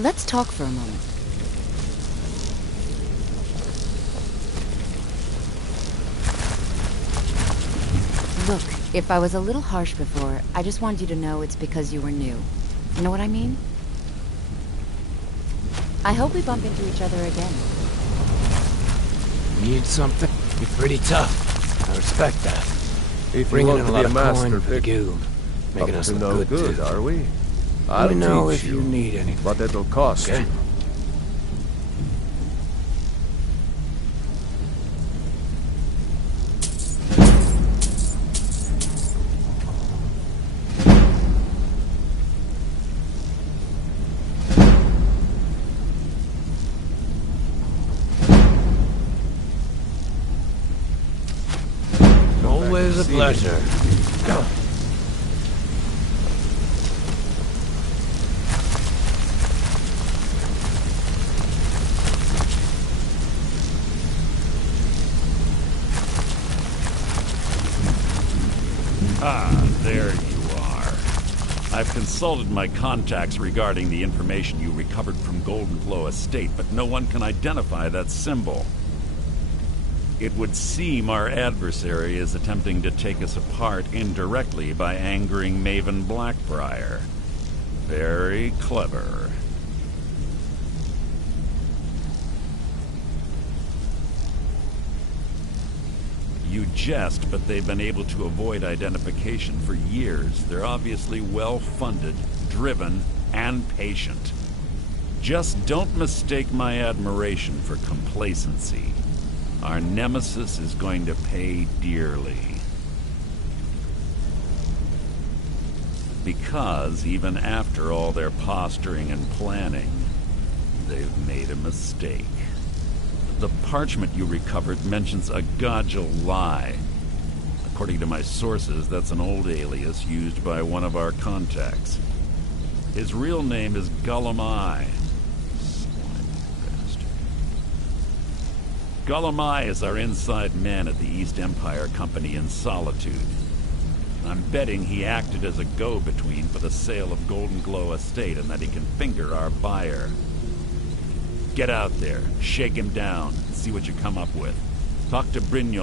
Let's talk for a moment. Look, if I was a little harsh before, I just wanted you to know it's because you were new. You know what I mean? I hope we bump into each other again. Need something? You're pretty tough. I respect that. If you Bringing want in to a be lot a of master coin for the pick, guild. Making up us to look no good, too. are we? Let I'll me know teach if you need anything. but it'll cost Okay. you. Always a See you. pleasure. Ah, there you are. I've consulted my contacts regarding the information you recovered from Golden Glow Estate, but no one can identify that symbol. It would seem our adversary is attempting to take us apart indirectly by angering Maven Blackbriar. Very clever. You jest, but they've been able to avoid identification for years. They're obviously well-funded, driven, and patient. Just don't mistake my admiration for complacency. Our nemesis is going to pay dearly. Because even after all their posturing and planning, they've made a mistake. The parchment you recovered mentions a Godgel lie. According to my sources, that's an old alias used by one of our contacts. His real name is Gollum Eye. Gollum Eye is our inside man at the East Empire Company in Solitude. I'm betting he acted as a go-between for the sale of Golden Glow Estate and that he can finger our buyer. Get out there, shake him down, and see what you come up with. Talk to Brynjolf.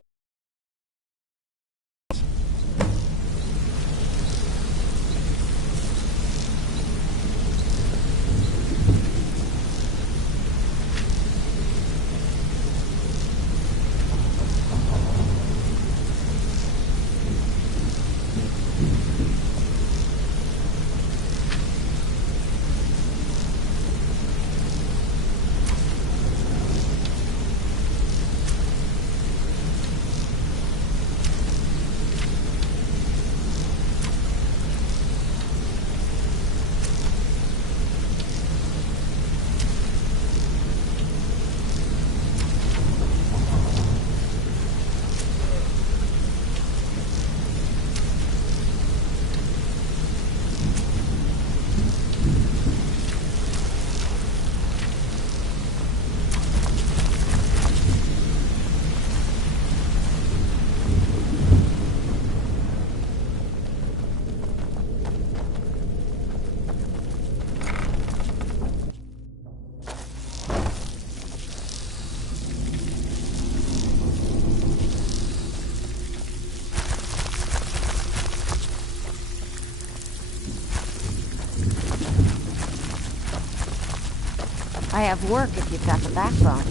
I have work if you've got the backbone.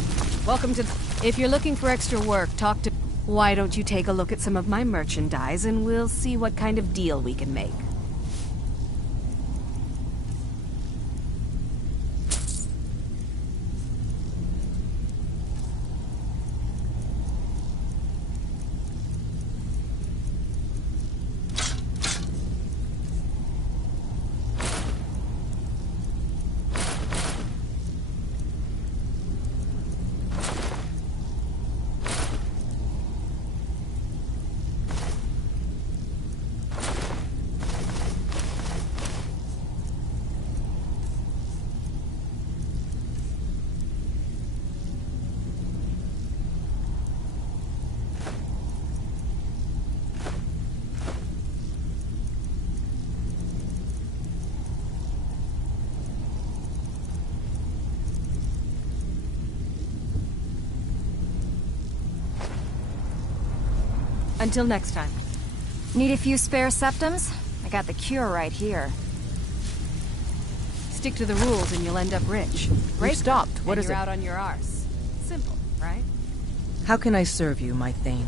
Welcome to... If you're looking for extra work, talk to... Why don't you take a look at some of my merchandise and we'll see what kind of deal we can make. Until next time. Need a few spare septums? I got the cure right here. Stick to the rules and you'll end up rich. Break stopped. What and is you're it? out on your arse. Simple, right? How can I serve you, my Thane?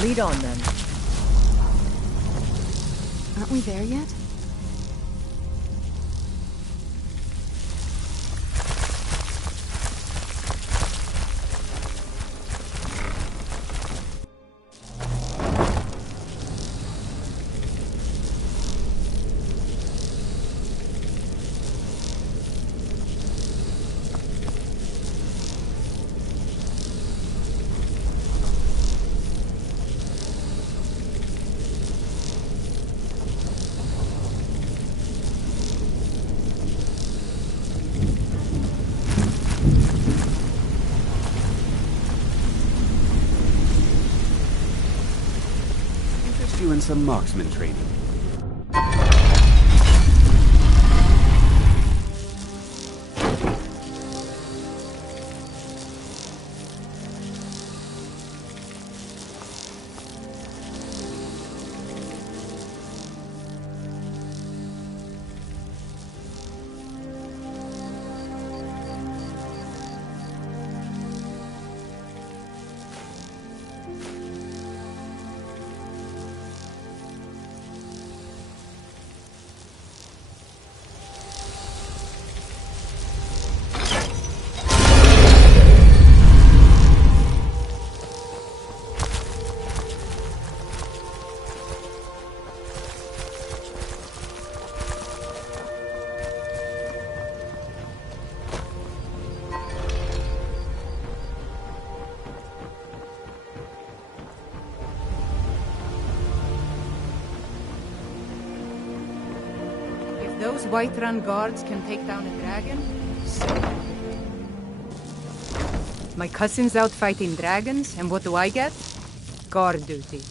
Lead on, then. Aren't we there yet? Interest you in some marksman training? If those Whiterun guards can take down a dragon, so. My cousin's out fighting dragons, and what do I get? Guard duty.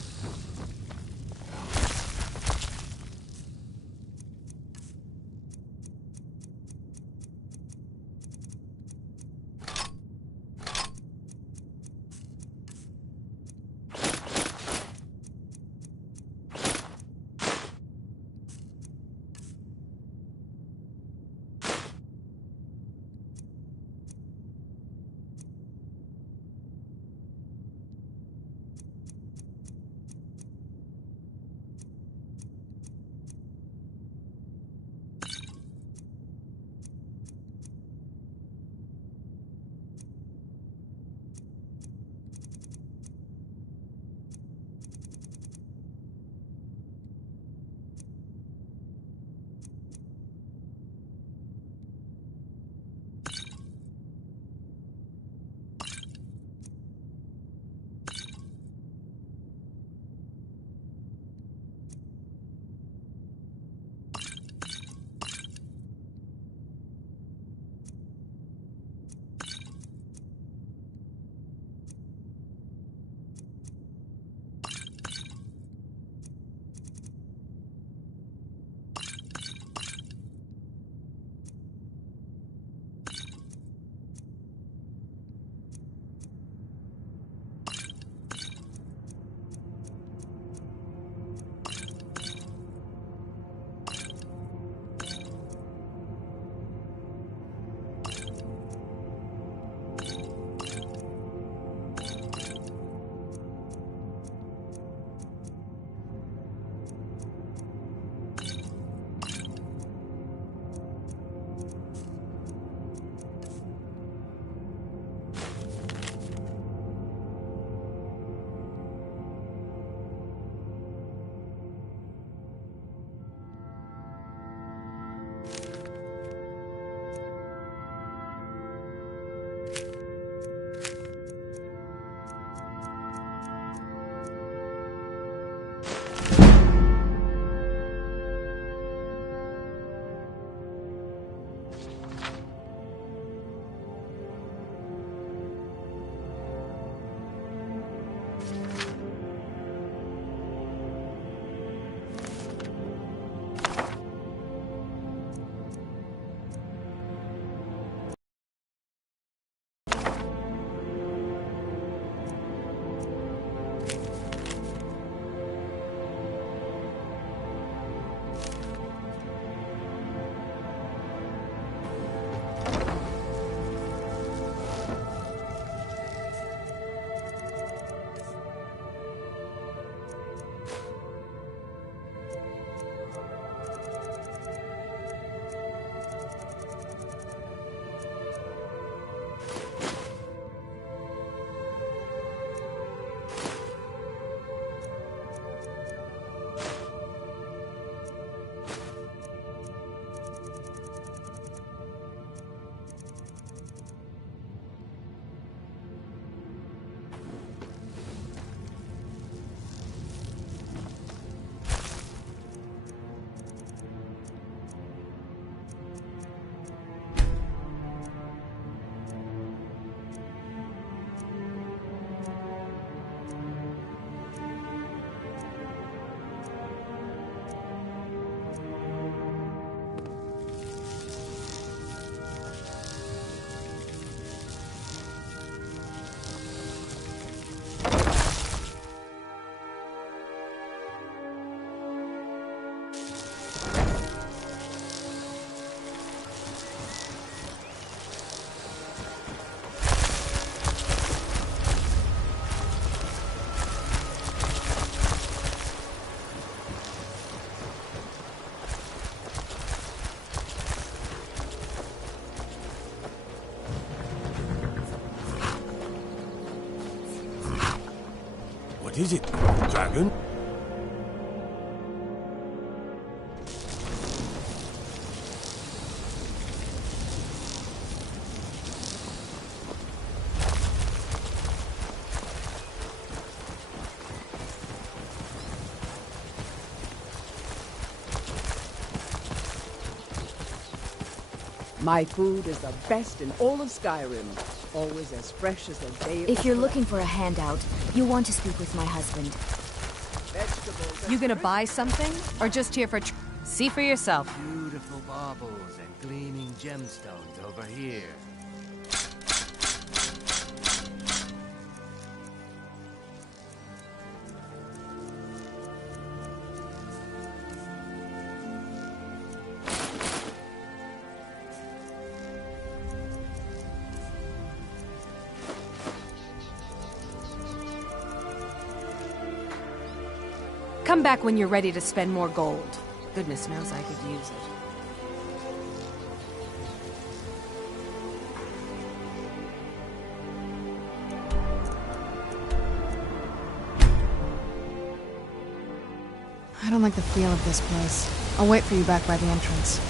What is it? Dragon? My food is the best in all of Skyrim. Always as fresh as the day it If was you're collected. looking for a handout, you'll want to speak with my husband. Vegetables You gonna buy something? Or just here for see for yourself? Beautiful baubles and gleaming gemstones over here. Come back when you're ready to spend more gold. Goodness knows I could use it. I don't like the feel of this place. I'll wait for you back by the entrance.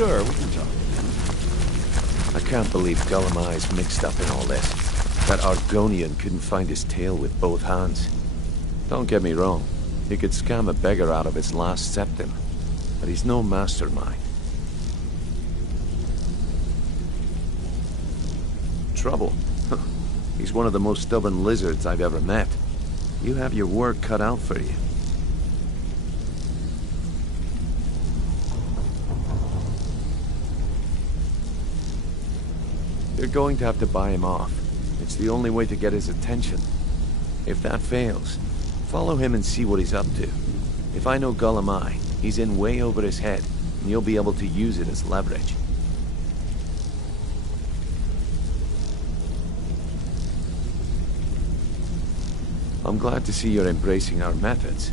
Sure, we can talk. I can't believe Gullumai's mixed up in all this. That Argonian couldn't find his tail with both hands. Don't get me wrong, he could scam a beggar out of his last septim, but he's no mastermind. Trouble? He's one of the most stubborn lizards I've ever met. You have your work cut out for you. You're going to have to buy him off. It's the only way to get his attention. If that fails, follow him and see what he's up to. If I know Gullumai, he's in way over his head, and you'll be able to use it as leverage. I'm glad to see you're embracing our methods.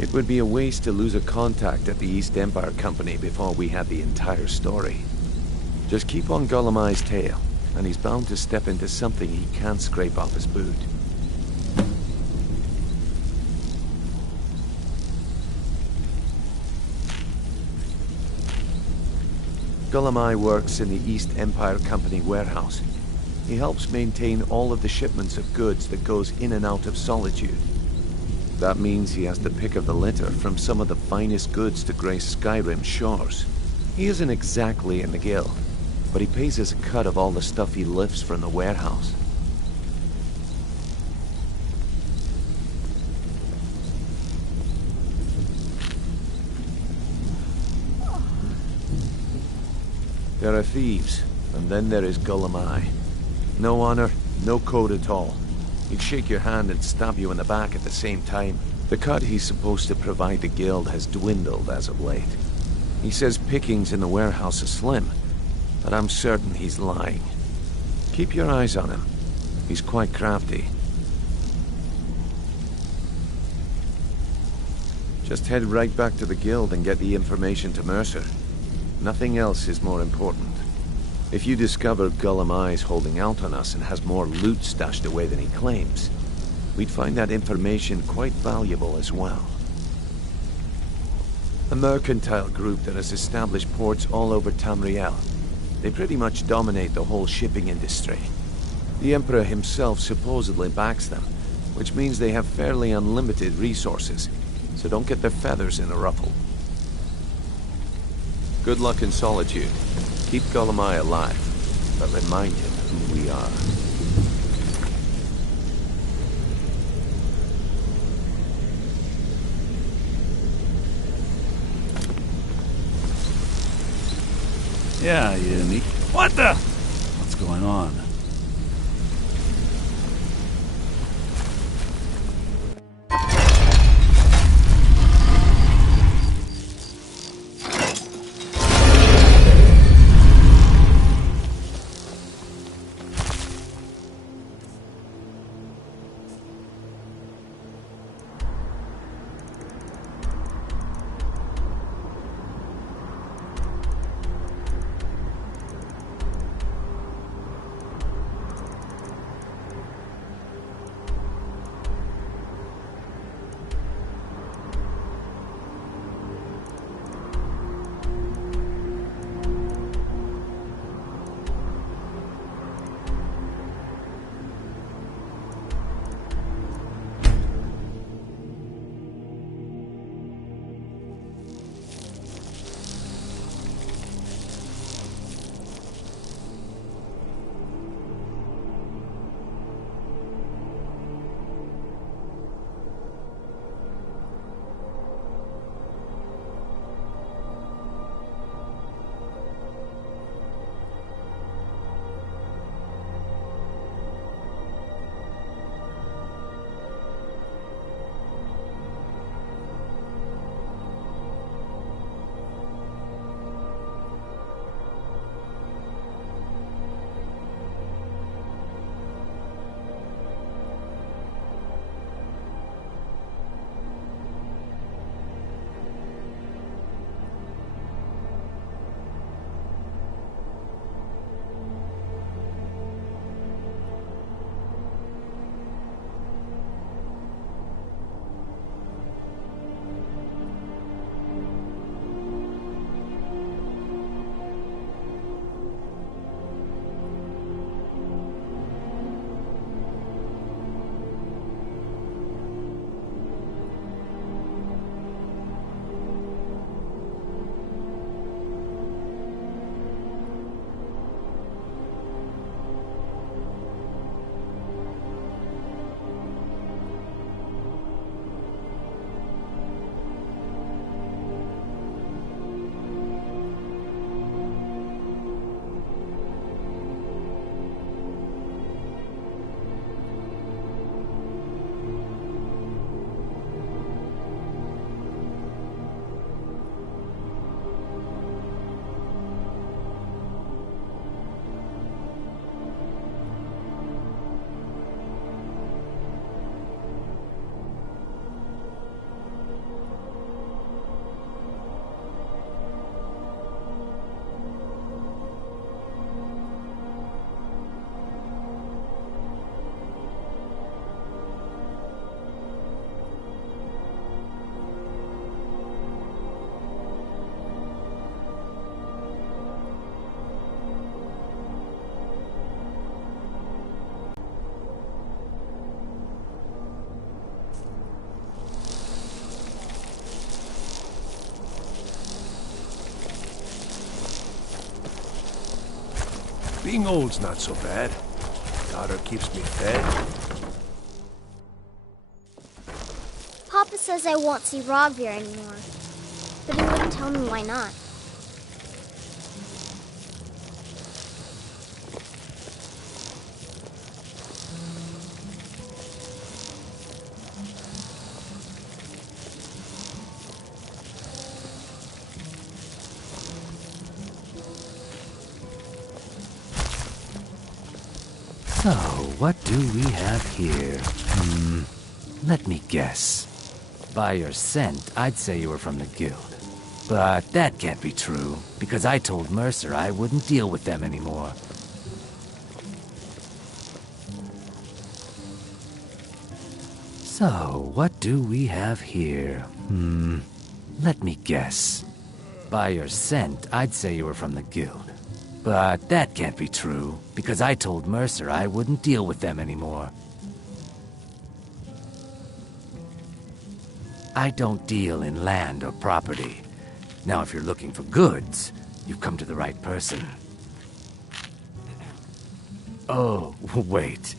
It would be a waste to lose a contact at the East Empire Company before we had the entire story. Just keep on Gullumai's tail, and he's bound to step into something he can't scrape off his boot. Gullumai works in the East Empire Company warehouse. He helps maintain all of the shipments of goods that goes in and out of Solitude. That means he has the pick of the litter from some of the finest goods to grace Skyrim's shores. He isn't exactly in the guild, but he pays us a cut of all the stuff he lifts from the warehouse. There are thieves, and then there is Gullumai. No honor, no code at all. He'd shake your hand and stab you in the back at the same time. The cut he's supposed to provide the guild has dwindled as of late. He says pickings in the warehouse are slim, but I'm certain he's lying. Keep your eyes on him. He's quite crafty. Just head right back to the guild and get the information to Mercer. Nothing else is more important. If you discover Gollum Eye's holding out on us and has more loot stashed away than he claims, we'd find that information quite valuable as well. A mercantile group that has established ports all over Tamriel. They pretty much dominate the whole shipping industry. The Emperor himself supposedly backs them, which means they have fairly unlimited resources, so don't get their feathers in a ruffle. Good luck in Solitude. Keep Gollum Eye alive, but remind him who we are. Yeah, you need... What the? What's going on? Being old's not so bad. Daughter keeps me fed. Papa says I won't see Rogvir anymore, but he wouldn't tell me why not. So, what do we have here? Let me guess. By your scent, I'd say you were from the guild. But that can't be true, because I told Mercer I wouldn't deal with them anymore. So, what do we have here? Let me guess. By your scent, I'd say you were from the guild. But that can't be true, because I told Mercer I wouldn't deal with them anymore. I don't deal in land or property. Now, if you're looking for goods, you've come to the right person. Oh, wait.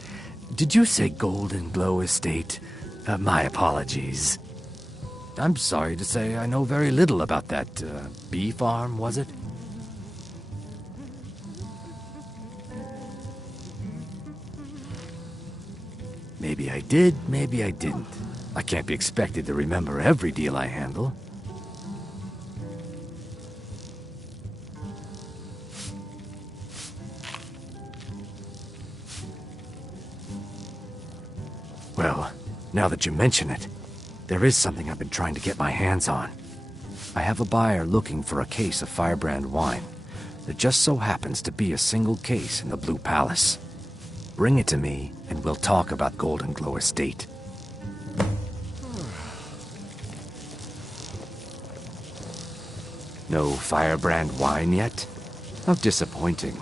Did you say Golden Glow Estate? My apologies. I'm sorry to say I know very little about that, bee farm, was it? Maybe I did, maybe I didn't. I can't be expected to remember every deal I handle. Well, now that you mention it, there is something I've been trying to get my hands on. I have a buyer looking for a case of Firebrand wine. There just so happens to be a single case in the Blue Palace. Bring it to me, and we'll talk about Golden Glow Estate. No Firebrand wine yet? How disappointing.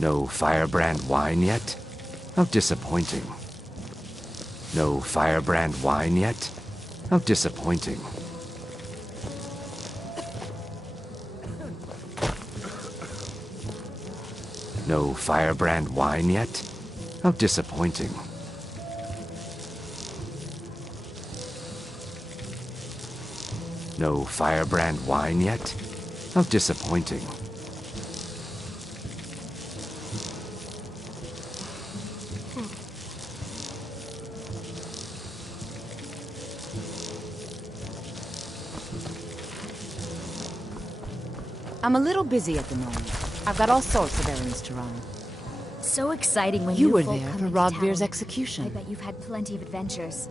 No Firebrand wine yet? How disappointing. No Firebrand wine yet? How disappointing. No Firebrand wine yet? How disappointing. No Firebrand wine yet? How disappointing. I'm a little busy at the moment. I've got all sorts of errands to run. So exciting when you new were folk there come for into Rogvir's town. execution. I bet you've had plenty of adventures.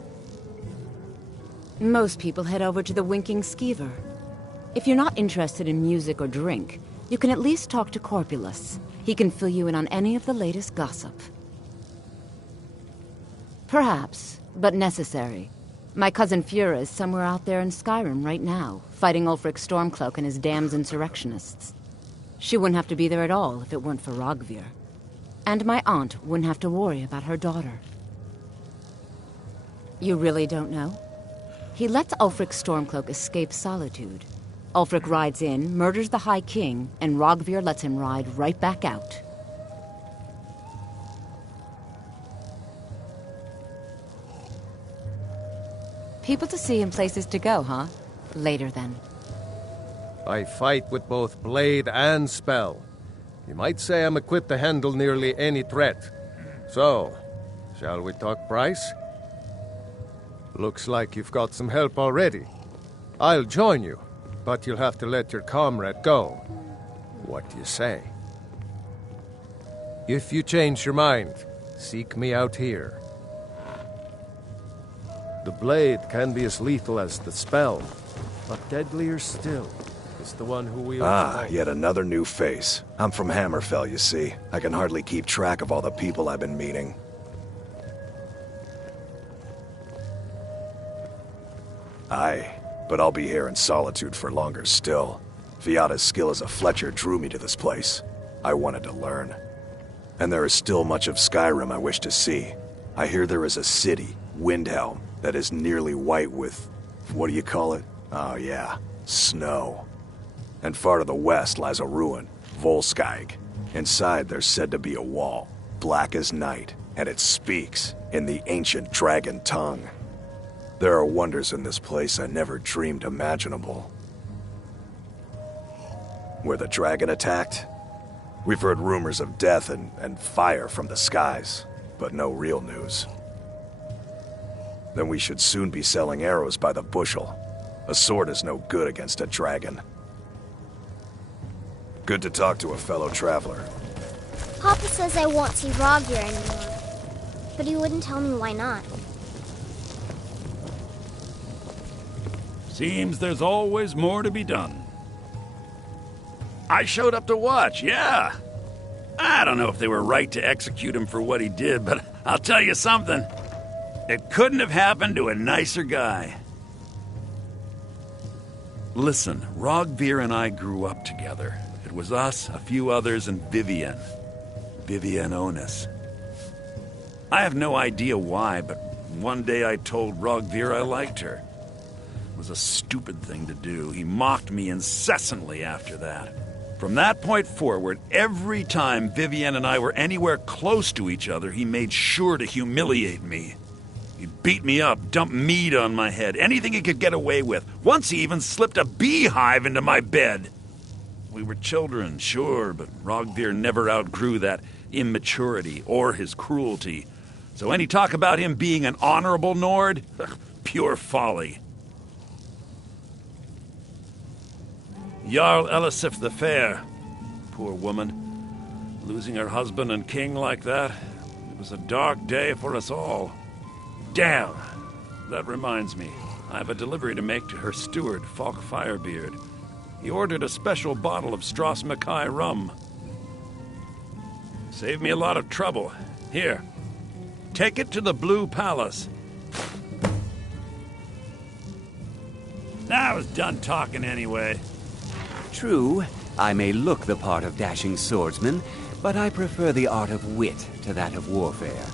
Most people head over to the Winking Skeever. If you're not interested in music or drink, you can at least talk to Corpulus. He can fill you in on any of the latest gossip. Perhaps, but necessary. My cousin Fura is somewhere out there in Skyrim right now, fighting Ulfric Stormcloak and his damned insurrectionists. She wouldn't have to be there at all if it weren't for Rogvir. And my aunt wouldn't have to worry about her daughter. You really don't know? He lets Ulfric Stormcloak escape Solitude. Ulfric rides in, murders the High King, and Rogvir lets him ride right back out. People to see and places to go, huh? Later, then. I fight with both blade and spell. You might say I'm equipped to handle nearly any threat. So, shall we talk price? Looks like you've got some help already. I'll join you, but you'll have to let your comrade go. What do you say? If you change your mind, seek me out here. The blade can be as lethal as the spell, but deadlier still is the one who wields yet another new face. I'm from Hammerfell, you see. I can hardly keep track of all the people I've been meeting. Aye, but I'll be here in Solitude for longer still. Viata's skill as a Fletcher drew me to this place. I wanted to learn. And there is still much of Skyrim I wish to see. I hear there is a city, Windhelm, that is nearly white with... what do you call it? Oh yeah, snow. And far to the west lies a ruin, Volskag. Inside there's said to be a wall, black as night, and it speaks in the ancient dragon tongue. There are wonders in this place I never dreamed imaginable. Where the dragon attacked? We've heard rumors of death and fire from the skies, but no real news. Then we should soon be selling arrows by the bushel. A sword is no good against a dragon. Good to talk to a fellow traveler. Papa says I won't see Roggear anymore, but he wouldn't tell me why not. Seems there's always more to be done. I showed up to watch, yeah. I don't know if they were right to execute him for what he did, but I'll tell you something. It couldn't have happened to a nicer guy. Listen, Roggear and I grew up together. It was us, a few others, and Vivienne. Vivienne Onus. I have no idea why, but one day I told Roggear I liked her. It was a stupid thing to do. He mocked me incessantly after that. From that point forward, every time Vivienne and I were anywhere close to each other, he made sure to humiliate me. He beat me up, dumped meat on my head, anything he could get away with. Once he even slipped a beehive into my bed. We were children, sure, but Roggear never outgrew that immaturity or his cruelty. So any talk about him being an honorable Nord? Pure folly. Jarl Elisif the Fair. Poor woman. Losing her husband and king like that. It was a dark day for us all. Damn! That reminds me. I have a delivery to make to her steward, Falk Firebeard. He ordered a special bottle of Strass Mackay rum. Saved me a lot of trouble. Here. Take it to the Blue Palace. I was done talking anyway. True, I may look the part of dashing swordsman, but I prefer the art of wit to that of warfare.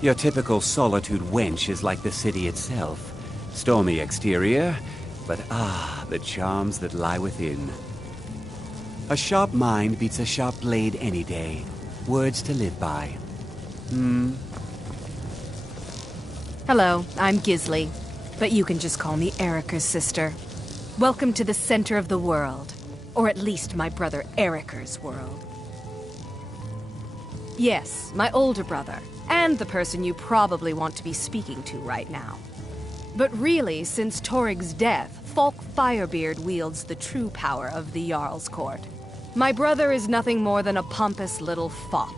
Your typical Solitude wench is like the city itself. Stormy exterior, but the charms that lie within. A sharp mind beats a sharp blade any day. Words to live by. Hello, I'm Gisli, but you can just call me Erica's sister. Welcome to the center of the world. Or at least my brother Erica's world. Yes, my older brother, and the person you probably want to be speaking to right now. But really, since Torig's death, Falk Firebeard wields the true power of the Jarl's court. My brother is nothing more than a pompous little fop.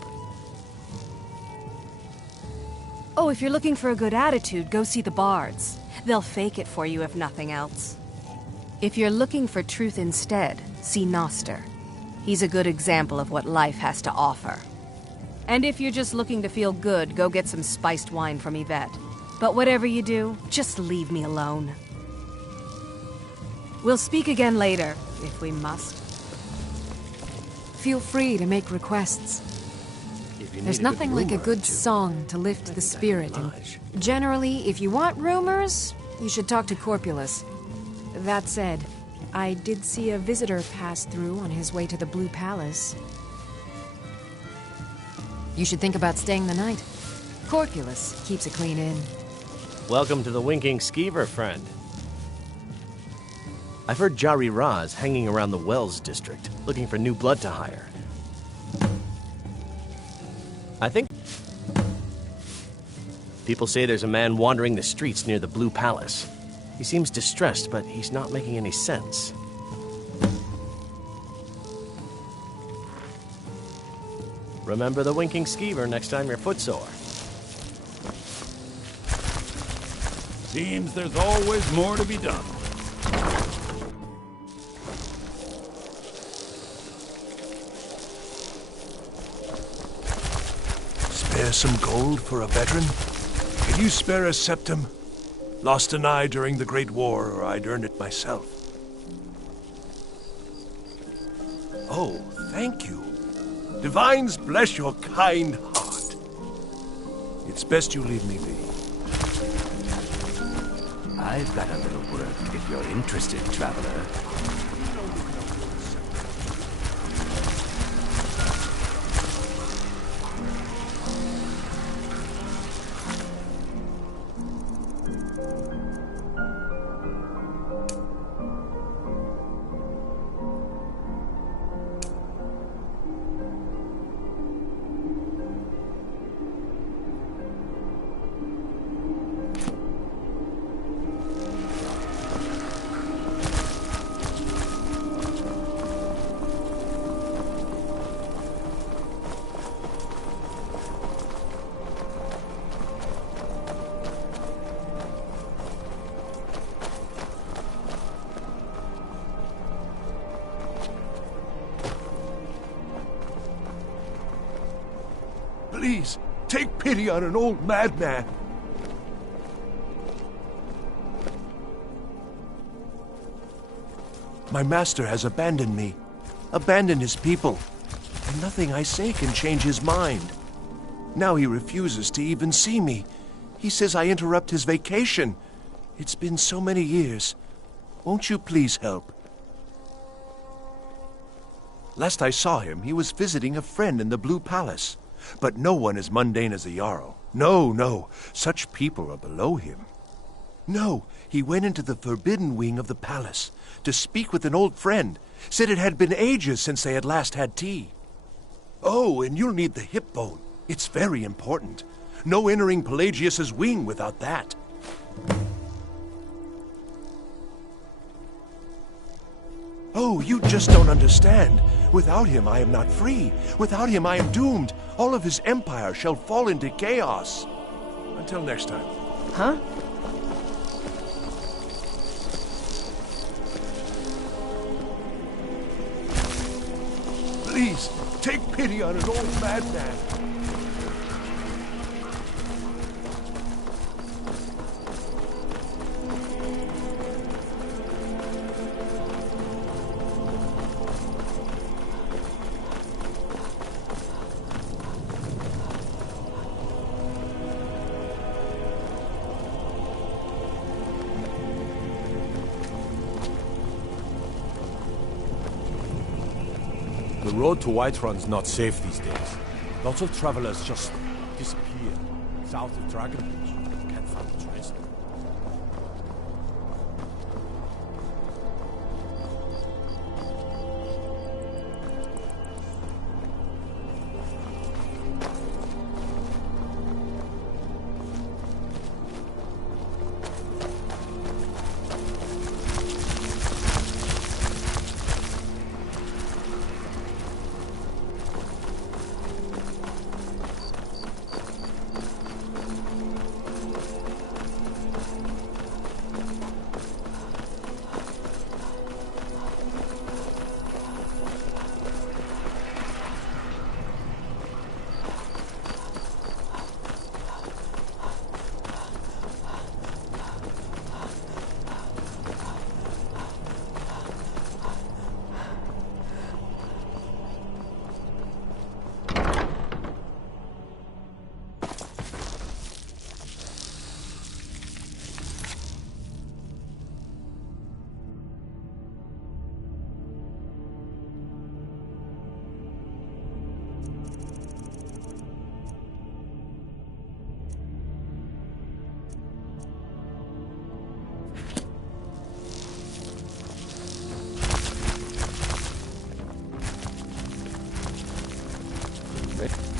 Oh, if you're looking for a good attitude, go see the bards. They'll fake it for you if nothing else. If you're looking for truth instead, see Noster. He's a good example of what life has to offer. And if you're just looking to feel good, go get some spiced wine from Yvette. But whatever you do, just leave me alone. We'll speak again later, if we must. Feel free to make requests. There's nothing like a good song to lift the spirit. And generally, if you want rumors, you should talk to Corpulus. That said, I did see a visitor pass through on his way to the Blue Palace. You should think about staying the night. Corpulus keeps a clean inn. Welcome to the Winking Skeever, friend. I've heard Jari Raz hanging around the Wells district, looking for new blood to hire. I think people say there's a man wandering the streets near the Blue Palace. He seems distressed, but he's not making any sense. Remember the Winking Skeever next time you're footsore. Seems there's always more to be done. Spare some gold for a veteran? Can you spare a septum? Lost an eye during the Great War, or I'd earn it myself. Oh, thank you. Divines bless your kind heart. It's best you leave me be. I've got a little work if you're interested, traveler. Please, take pity on an old madman. My master has abandoned me, abandoned his people, and nothing I say can change his mind. Now he refuses to even see me. He says I interrupt his vacation. It's been so many years. Won't you please help? Last I saw him, he was visiting a friend in the Blue Palace. But no one as mundane as the Jarl. No, no. Such people are below him. No, he went into the forbidden wing of the palace to speak with an old friend. Said it had been ages since they had last had tea. Oh, and you'll need the hip bone. It's very important. No entering Pelagius's wing without that. Oh, you just don't understand. Without him, I am not free. Without him, I am doomed. All of his empire shall fall into chaos. Until next time. Huh? Please, take pity on an old madman. The road to Whiterun's not safe these days. Lots of travelers just disappear. South of Dragonbridge. Can't find a trace.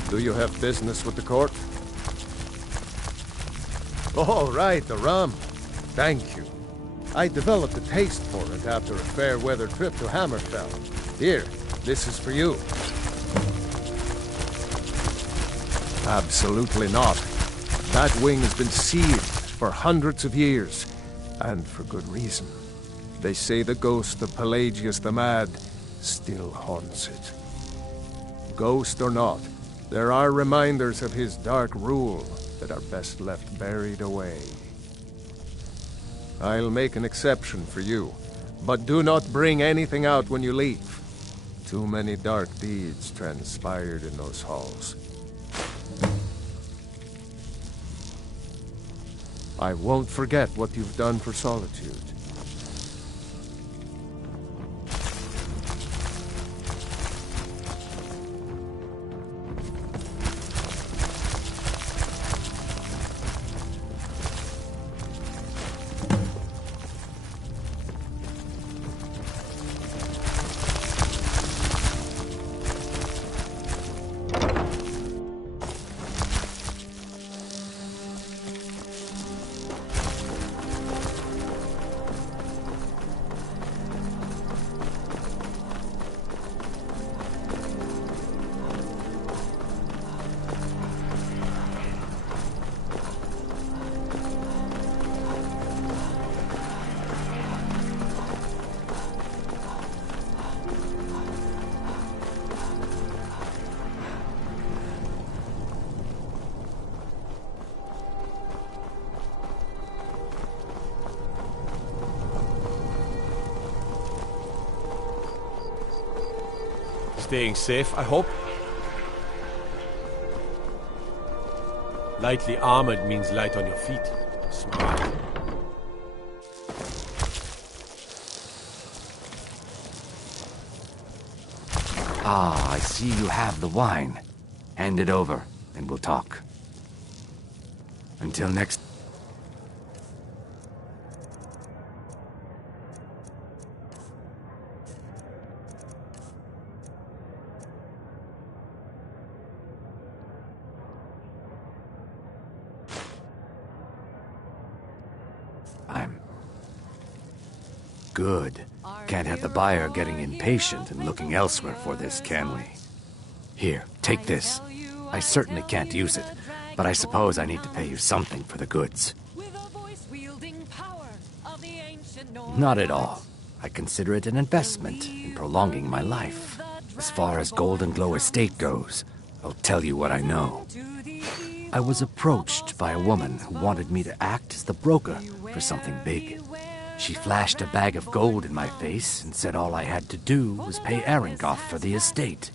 Do you have business with the court? Oh, right, the rum. Thank you. I developed a taste for it after a fair weather trip to Hammerfell. Here, this is for you. Absolutely not. That wing has been sealed for hundreds of years, and for good reason. They say the ghost of Pelagius the Mad still haunts it. Ghost or not, there are reminders of his dark rule that are best left buried away. I'll make an exception for you, but do not bring anything out when you leave. Too many dark deeds transpired in those halls. I won't forget what you've done for Solitude. staying safe, I hope? Lightly armored means light on your feet. Smart. Ah, I see you have the wine. Hand it over, and we'll talk. Until next... I'm... Good. Can't have the buyer getting impatient and looking elsewhere for this, can we? Here, take this. I certainly can't use it, but I suppose I need to pay you something for the goods. Not at all. I consider it an investment in prolonging my life. As far as Golden Glow Estate goes, I'll tell you what I know. I was approached by a woman who wanted me to act as the broker for something big. She flashed a bag of gold in my face and said all I had to do was pay Arengoth for the estate.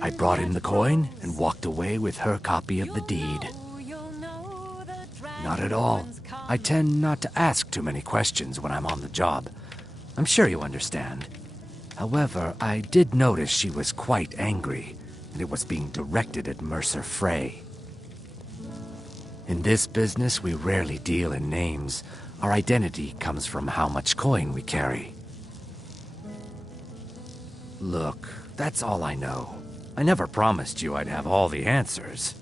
I brought in the coin and walked away with her copy of the deed. Not at all. I tend not to ask too many questions when I'm on the job. I'm sure you understand. However, I did notice she was quite angry, and it was being directed at Mercer Frey. In this business, we rarely deal in names. Our identity comes from how much coin we carry. Look, that's all I know. I never promised you I'd have all the answers.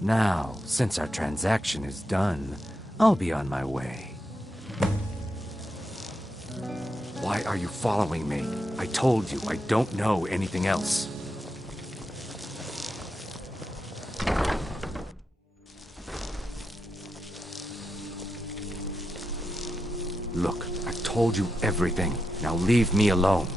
Now, since our transaction is done, I'll be on my way. Why are you following me? I told you I don't know anything else. Look, I've told you everything. Now leave me alone.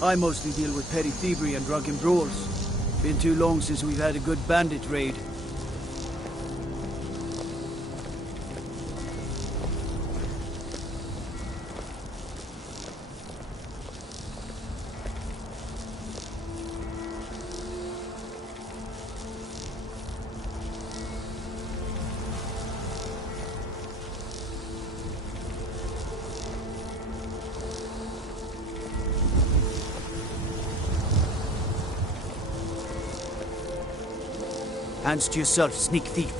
I mostly deal with petty thievery and drunken brawls. Been too long since we've had a good bandit raid. Hands to yourself, sneak thief.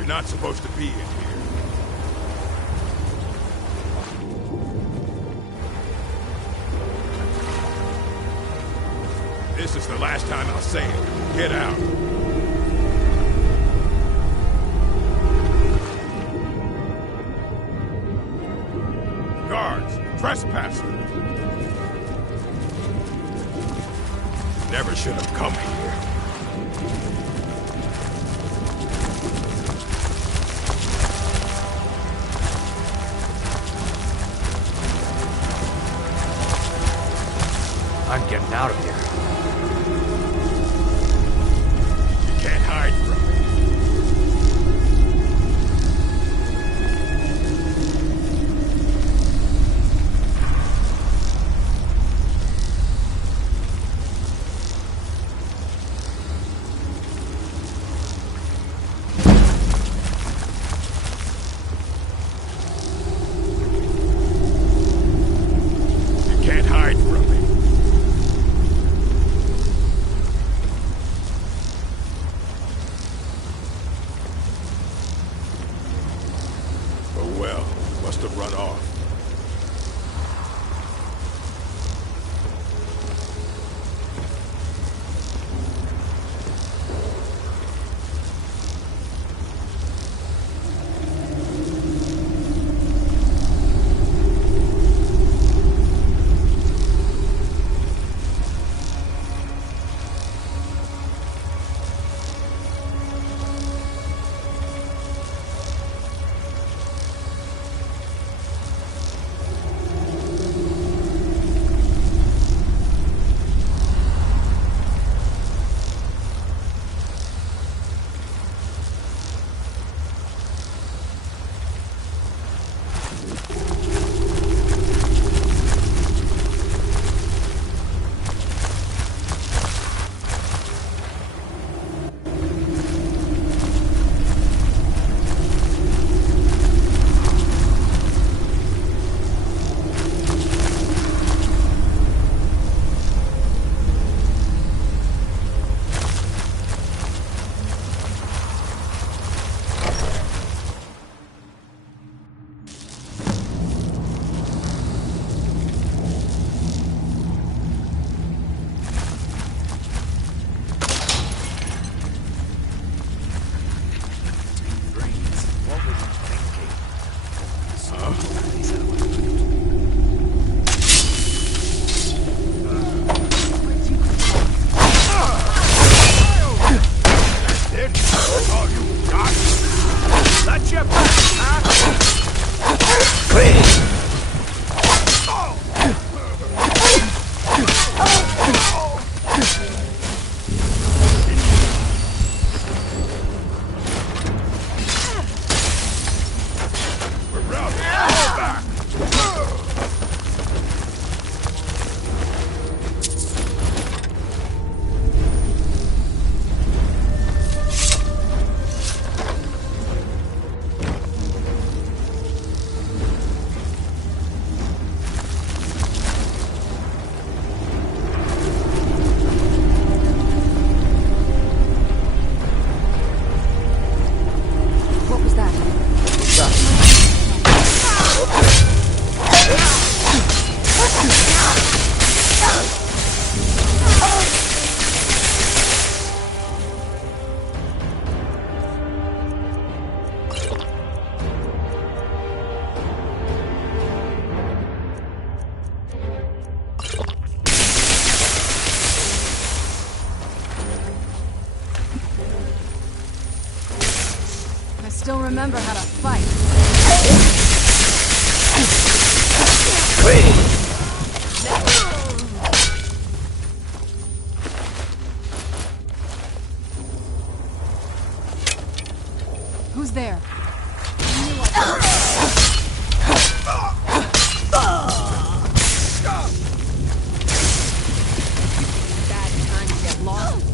You're not supposed to be in here. This is the last time I'll say it. Get out. Guards! Trespasser! Never should have come here. I'm getting out of here. You can't hide from it. You can't hide from it. Oh well, must have run off. Still remember how to fight. Who's there? Bad time to get lost.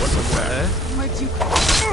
What's with that? Where'd you come?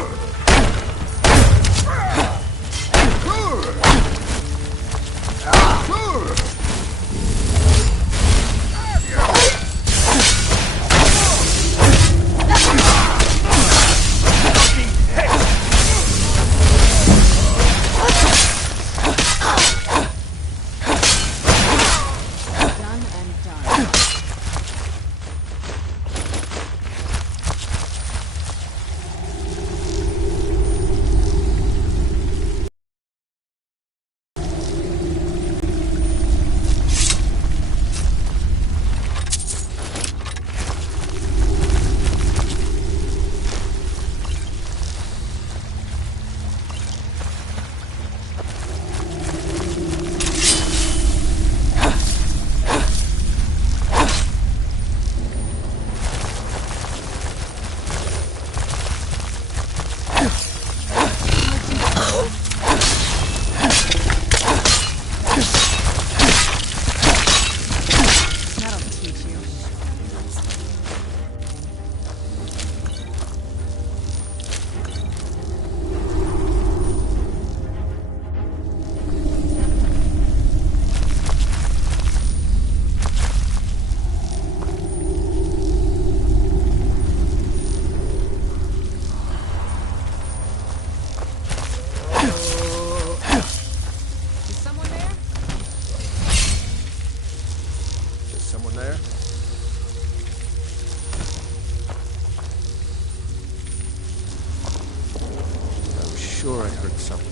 Sure I heard something.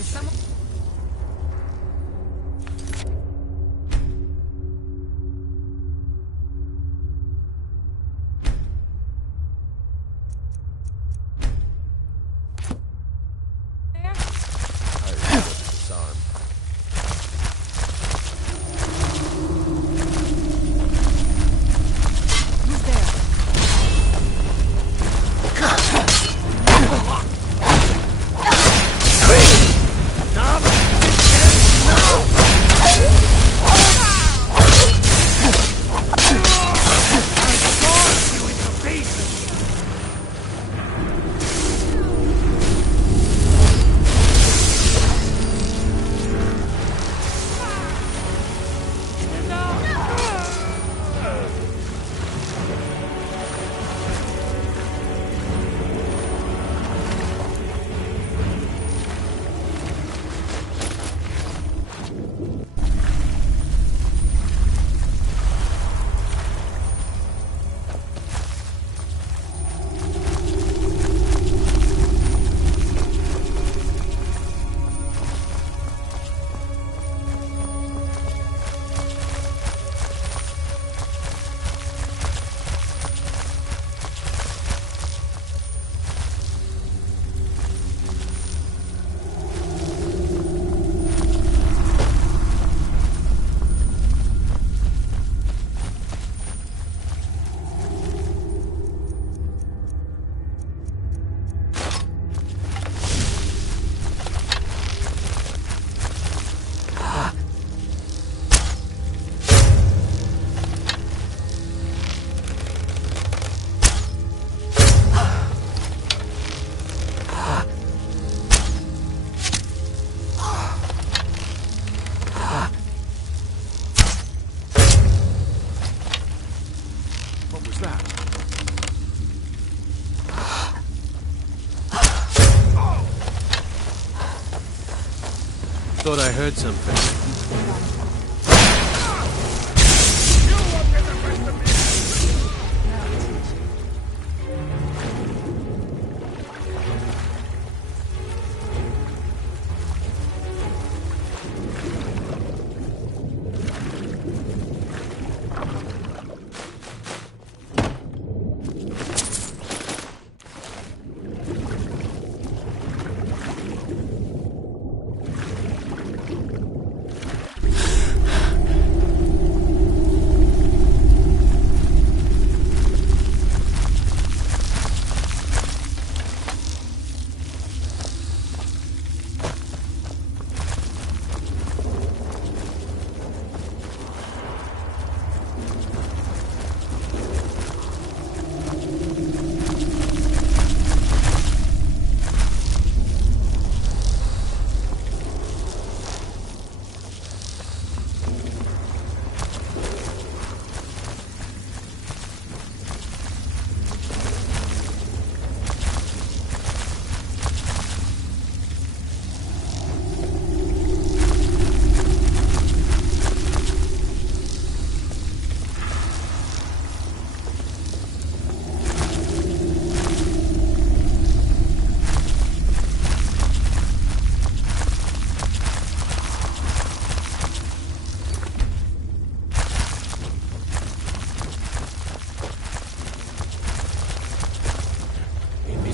Is someone... Thought I heard something.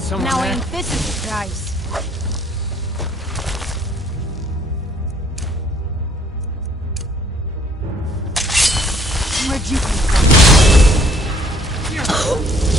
someone Now there? ain't this a surprise? Where'd you come from?